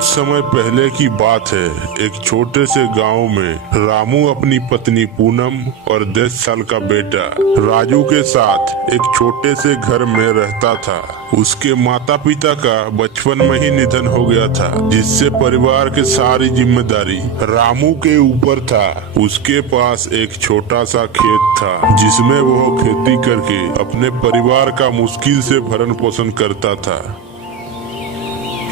कुछ समय पहले की बात है। एक छोटे से गांव में रामू अपनी पत्नी पूनम और 10 साल का बेटा राजू के साथ एक छोटे से घर में रहता था। उसके माता पिता का बचपन में ही निधन हो गया था, जिससे परिवार की सारी जिम्मेदारी रामू के ऊपर था। उसके पास एक छोटा सा खेत था, जिसमें वो खेती करके अपने परिवार का मुश्किल से भरण पोषण करता था।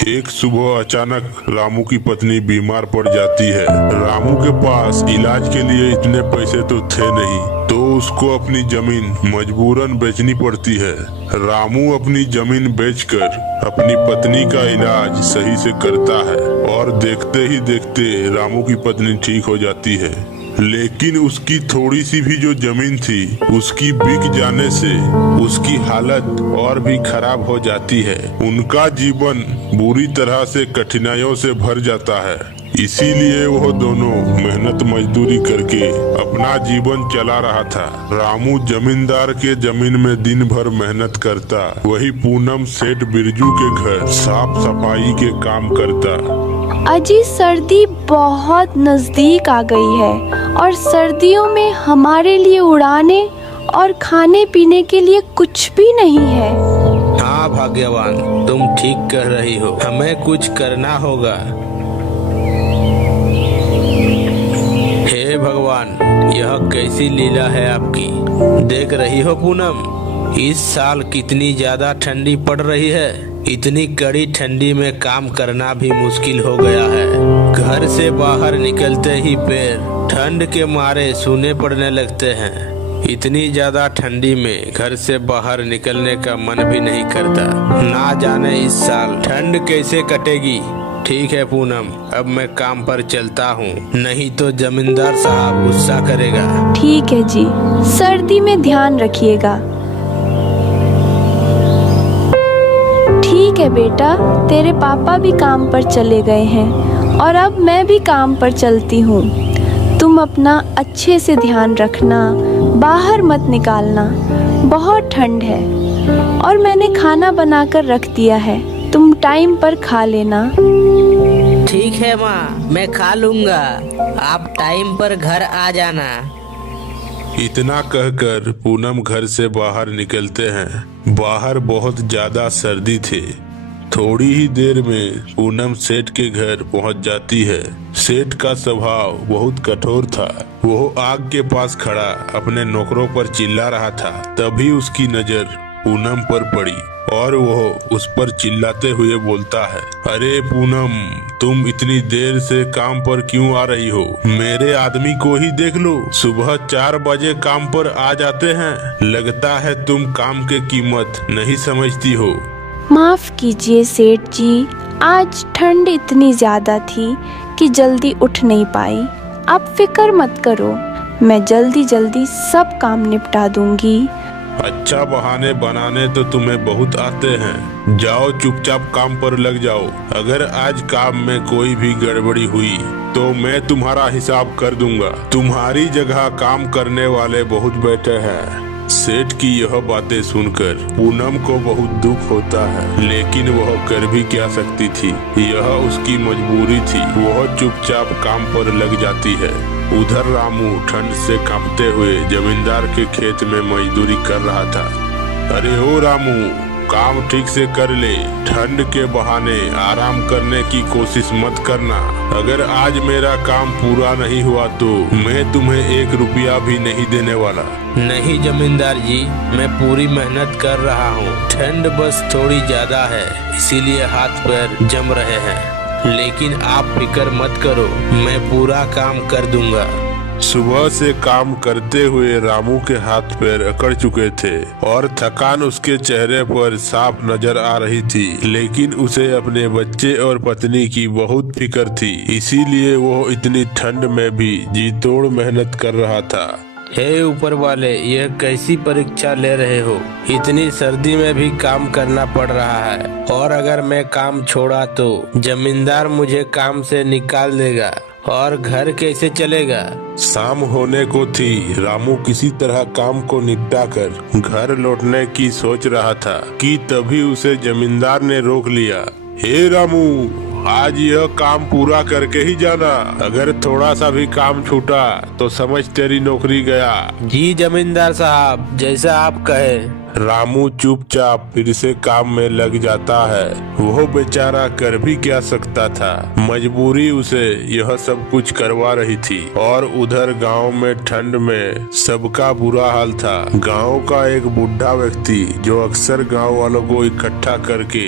एक सुबह अचानक रामू की पत्नी बीमार पड़ जाती है। रामू के पास इलाज के लिए इतने पैसे तो थे नहीं, तो उसको अपनी जमीन मजबूरन बेचनी पड़ती है। रामू अपनी जमीन बेचकर अपनी पत्नी का इलाज सही से करता है और देखते ही देखते रामू की पत्नी ठीक हो जाती है। लेकिन उसकी थोड़ी सी भी जो जमीन थी, उसकी बिक जाने से उसकी हालत और भी खराब हो जाती है। उनका जीवन बुरी तरह से कठिनाइयों से भर जाता है। इसीलिए वो दोनों मेहनत मजदूरी करके अपना जीवन चला रहा था। रामू जमींदार के जमीन में दिन भर मेहनत करता, वही पूनम सेठ बिरजू के घर साफ सफाई के काम करता। अजी, सर्दी बहुत नजदीक आ गई है और सर्दियों में हमारे लिए उड़ाने और खाने पीने के लिए कुछ भी नहीं है। हाँ भाग्यवान, तुम ठीक कह रही हो, हमें कुछ करना होगा। हे भगवान, यह कैसी लीला है आपकी। देख रही हो पूनम, इस साल कितनी ज्यादा ठंडी पड़ रही है। इतनी कड़ी ठंडी में काम करना भी मुश्किल हो गया है। घर से बाहर निकलते ही पैर ठंड के मारे सूने पड़ने लगते हैं। इतनी ज्यादा ठंडी में घर से बाहर निकलने का मन भी नहीं करता। ना जाने इस साल ठंड कैसे कटेगी। ठीक है पूनम, अब मैं काम पर चलता हूँ, नहीं तो जमींदार साहब गुस्सा करेगा। ठीक है जी, सर्दी में ध्यान रखिएगा। ठीक है बेटा, तेरे पापा भी काम पर चले गए हैं और अब मैं भी काम पर चलती हूँ। तुम अपना अच्छे से ध्यान रखना, बाहर मत निकालना, बहुत ठंड है और मैंने खाना बनाकर रख दिया है, तुम टाइम पर खा लेना। ठीक है माँ, मैं खा लूँगा, आप टाइम पर घर आ जाना। इतना कहकर पूनम घर से बाहर निकलते हैं। बाहर बहुत ज्यादा सर्दी थी। थोड़ी ही देर में पूनम सेठ के घर पहुंच जाती है। सेठ का स्वभाव बहुत कठोर था। वो आग के पास खड़ा अपने नौकरों पर चिल्ला रहा था। तभी उसकी नजर पूनम पर पड़ी और वो उस पर चिल्लाते हुए बोलता है, अरे पूनम, तुम इतनी देर से काम पर क्यों आ रही हो? मेरे आदमी को ही देख लो, सुबह 4 बजे काम पर आ जाते हैं। लगता है तुम काम की कीमत नहीं समझती हो। माफ कीजिए सेठ जी, आज ठंड इतनी ज्यादा थी कि जल्दी उठ नहीं पाई। आप फिक्र मत करो, मैं जल्दी जल्दी सब काम निपटा दूंगी। अच्छा, बहाने बनाने तो तुम्हें बहुत आते हैं। जाओ, चुपचाप काम पर लग जाओ। अगर आज काम में कोई भी गड़बड़ी हुई तो मैं तुम्हारा हिसाब कर दूंगा। तुम्हारी जगह काम करने वाले बहुत बैठे हैं। सेठ की यह बातें सुनकर पूनम को बहुत दुख होता है, लेकिन वह कर भी क्या सकती थी। यह उसकी मजबूरी थी। वह चुपचाप काम पर लग जाती है। उधर रामू ठंड से कांपते हुए जमींदार के खेत में मजदूरी कर रहा था। अरे ओ रामू, काम ठीक से कर ले। ठंड के बहाने आराम करने की कोशिश मत करना। अगर आज मेरा काम पूरा नहीं हुआ तो मैं तुम्हें 1 रुपया भी नहीं देने वाला। नहीं जमींदार जी, मैं पूरी मेहनत कर रहा हूँ। ठंड बस थोड़ी ज्यादा है, इसीलिए हाथ पैर जम रहे हैं। लेकिन आप फिक्र मत करो, मैं पूरा काम कर दूंगा। सुबह से काम करते हुए रामू के हाथ पैर अकड़ चुके थे और थकान उसके चेहरे पर साफ नजर आ रही थी। लेकिन उसे अपने बच्चे और पत्नी की बहुत फिक्र थी, इसीलिए वो इतनी ठंड में भी जी तोड़ मेहनत कर रहा था। हे ऊपर वाले, यह कैसी परीक्षा ले रहे हो? इतनी सर्दी में भी काम करना पड़ रहा है और अगर मैं काम छोड़ा तो जमींदार मुझे काम से निकाल देगा और घर कैसे चलेगा? शाम होने को थी। रामू किसी तरह काम को निपटा कर घर लौटने की सोच रहा था कि तभी उसे जमींदार ने रोक लिया। हे रामू, आज यह काम पूरा करके ही जाना। अगर थोड़ा सा भी काम छूटा तो समझ तेरी नौकरी गया। जी जमींदार साहब, जैसा आप कहे। रामू चुपचाप फिर से काम में लग जाता है। वो बेचारा कर भी क्या सकता था, मजबूरी उसे यह सब कुछ करवा रही थी। और उधर गांव में ठंड में सबका बुरा हाल था। गांव का एक बूढ़ा व्यक्ति जो अक्सर गांव वालों को इकट्ठा करके